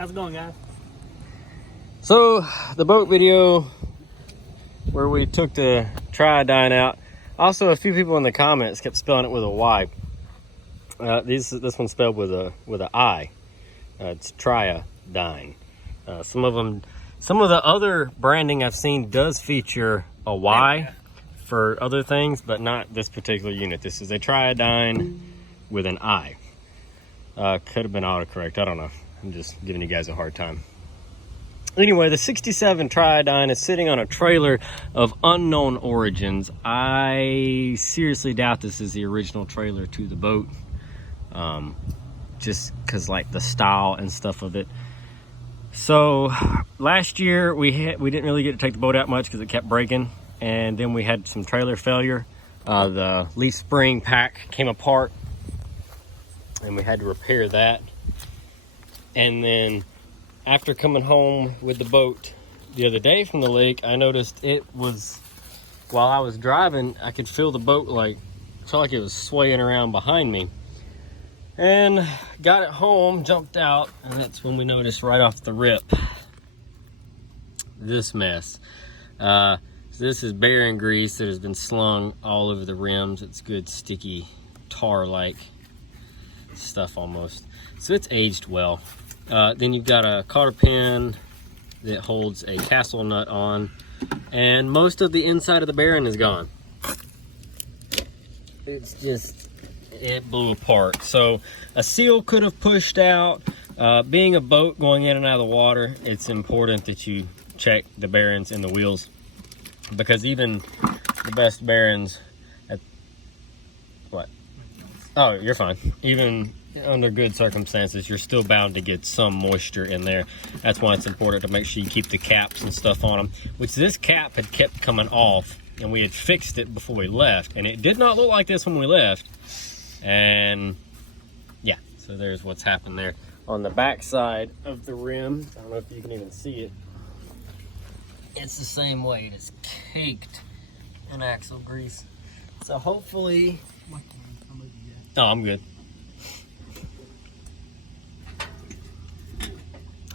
How's it going, guys? So, the boat video where we took the Triodine out. Also, a few people in the comments kept spelling it with a Y. This one's spelled with a I. It's Triodine. Some of the other branding I've seen does feature a Y for other things, but not this particular unit. This is a Triodine with an I. Could have been autocorrect, I don't know. I'm just giving you guys a hard time. Anyway, the 67 Triodine is sitting on a trailer of unknown origins. I seriously doubt this is the original trailer to the boat. Just because like the style and stuff of it. So last year we didn't really get to take the boat out much because it kept breaking, and then we had some trailer failure. The leaf spring pack came apart and we had to repair that. And then after coming home with the boat the other day from the lake, I noticed it was, while I was driving, I could feel the boat felt like it was swaying around behind me. And got it home, jumped out, and that's when we noticed right off the rip this mess. So this is bearing grease that has been slung all over the rims. It's good sticky tar-like stuff almost. So it's aged well. Then you've got a cotter pin that holds a castle nut on, and most of the inside of the bearing is gone. It's just, it blew apart. So a seal could have pushed out. Being a boat going in and out of the water, it's important that you check the bearings in the wheels, because even the best bearings oh, you're fine. Even under good circumstances, you're still bound to get some moisture in there. That's why it's important to make sure you keep the caps and stuff on them, which this cap had kept coming off, and we had fixed it before we left, and it did not look like this when we left. And yeah, so there's what's happened there. On the back side of the rim, I don't know if you can even see it, it's the same way. It is caked in axle grease. So hopefully, oh, I'm good.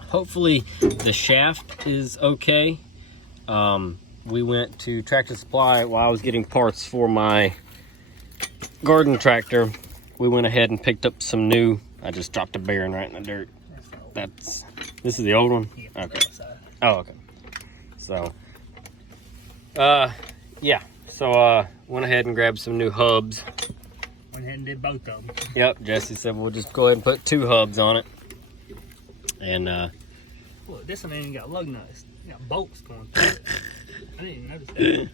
Hopefully the shaft is okay. We went to Tractor Supply while I was getting parts for my garden tractor. We went ahead and picked up some new, I just dropped a bearing right in the dirt. This is the old one? Okay. Oh, okay. So, yeah. So, went ahead and grabbed some new hubs. Went ahead and did both of them. Yep, Jesse said we'll just go ahead and put 2 hubs on it. And, look, this one ain't got lug nuts. It got bolts going through it. I didn't even notice that.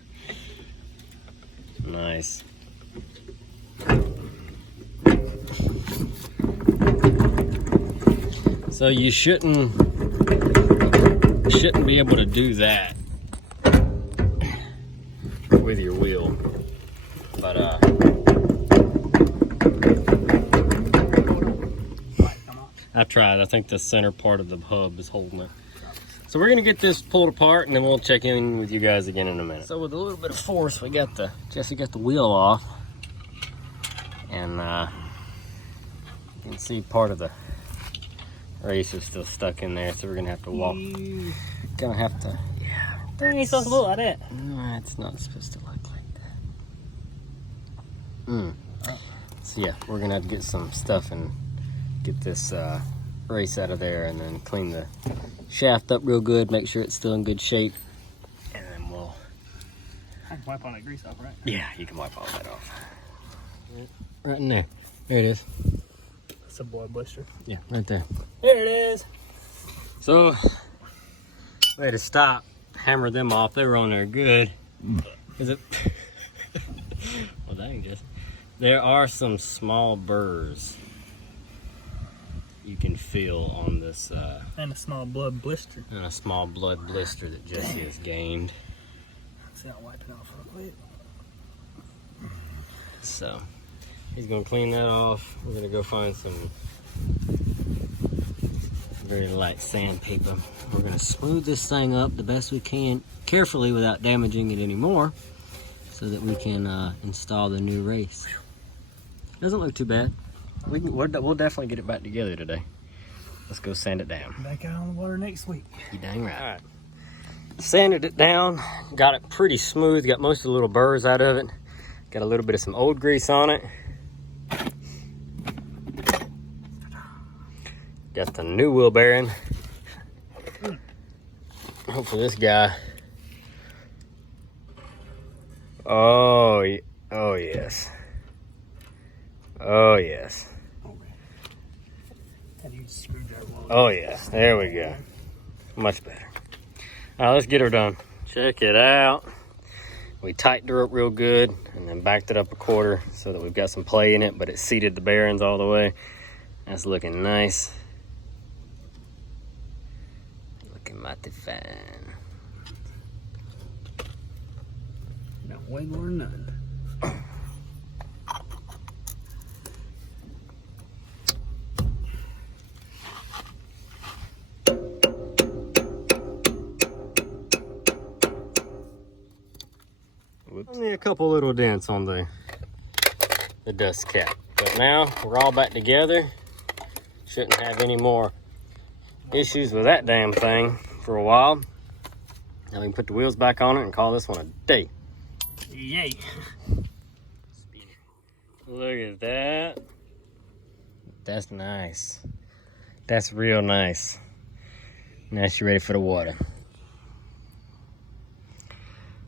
Nice. So you shouldn't be able to do that with your wheel, but I tried. I think the center part of the hub is holding it. So we're gonna get this pulled apart, and then we'll check in with you guys again in a minute. So with a little bit of force, Jesse got the wheel off, and you can see part of the race is still stuck in there, so we're gonna have to walk. Yeah. It ain't supposed to look like that. No, it's not supposed to look like that. So yeah, we're gonna have to get some stuff and get this race out of there, and then clean the shaft up real good, make sure it's still in good shape, and then we'll... I can wipe all that grease off, right? Yeah, you can wipe all that off. Right in there. There it is. It's a blood blister. Yeah, right there. There it is. So, we had to stop, hammer them off. They were on there good. Is it? Well, dang, just. There are some small burrs you can feel on this. And a small blood blister. And a small blood blister that Jesse has gained. See, I'll wipe it off real quick. So, he's gonna clean that off. We're gonna go find some very light sandpaper. We're gonna smooth this thing up the best we can, carefully without damaging it anymore, so that we can install the new race. Doesn't look too bad. We'll definitely get it back together today. let's go sand it down. Back out on the water next week. You dang right. All right. Sanded it down, got it pretty smooth, got most of the little burrs out of it. Got a little bit of some old grease on it. Got the new wheel bearing. Hopefully this guy. Oh yes. Oh yes. Oh yes, there we go. Much better. All right, let's get her done. Check it out. We tightened her up real good and then backed it up a quarter so that we've got some play in it, but it seated the bearings all the way. That's looking nice. Looking mighty fine. Not wiggle or none. Only a couple little dents on the dust cap, but now we're all back together. Shouldn't have any more issues with that damn thing for a while. Now we can put the wheels back on it and call this one a day. Yay! Look at that. That's nice. That's real nice. Now she's ready for the water.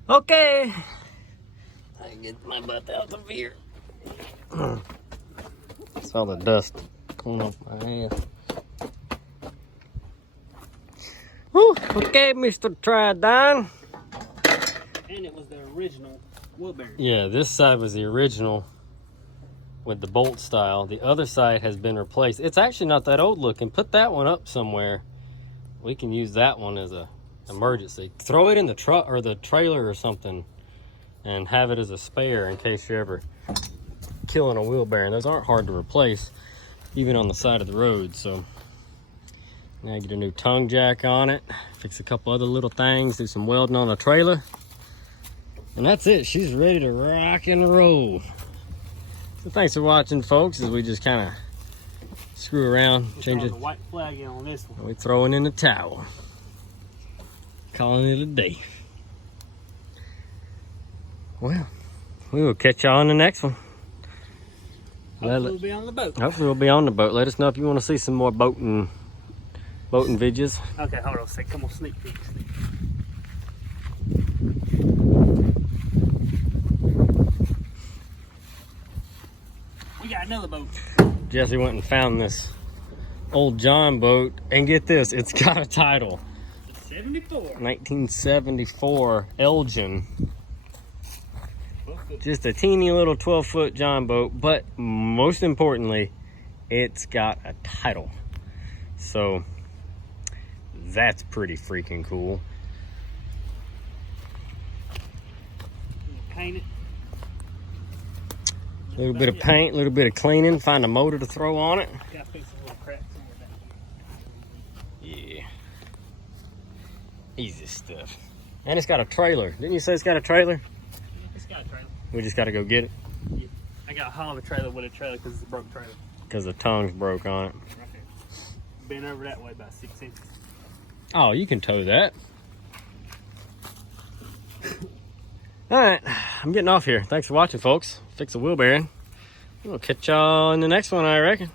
Okay. I get my butt out of here. Saw the dust coming off my ass. Whew. Okay, Mr. Tri-Dyne. And it was the original wheel bearing. Yeah, this side was the original with the bolt style. The other side has been replaced. It's actually not that old looking. Put that one up somewhere. We can use that one as a emergency. Throw it in the truck or the trailer or something and have it as a spare in case you're ever killing a wheel bearing. Those aren't hard to replace, even on the side of the road. So now get a new tongue jack on it, fix a couple other little things, do some welding on the trailer, and that's it. She's ready to rock and roll. So thanks for watching, folks, as we just kind of screw around, change it. The white flag in on this one. We throwing in the towel, calling it a day. Well, we will catch y'all on the next one. Hopefully we'll be on the boat. Hopefully we'll be on the boat. Let us know if you want to see some more boating videos. Okay, hold on a second. Come on, sneak peek. We got another boat. Jesse went and found this old John boat, and get this, it's got a title. 74. 1974 Elgin. Just a teeny little 12-foot John boat, but most importantly, it's got a title. So that's pretty freaking cool. Paint it. A little bit of paint, a little bit of cleaning, find a motor to throw on it. Gotta fix some little cracks in there. Yeah. Easy stuff. And it's got a trailer. Didn't you say it's got a trailer? It's got a trailer. We just got to go get it. Yeah. I got a hell of a trailer with a trailer because it's a broke trailer. Because the tongue's broke on it. Right there. Been over that way about 6 inches. Oh, you can tow that. All right, I'm getting off here. Thanks for watching, folks. Fix a wheel bearing. We'll catch y'all in the next one, I reckon.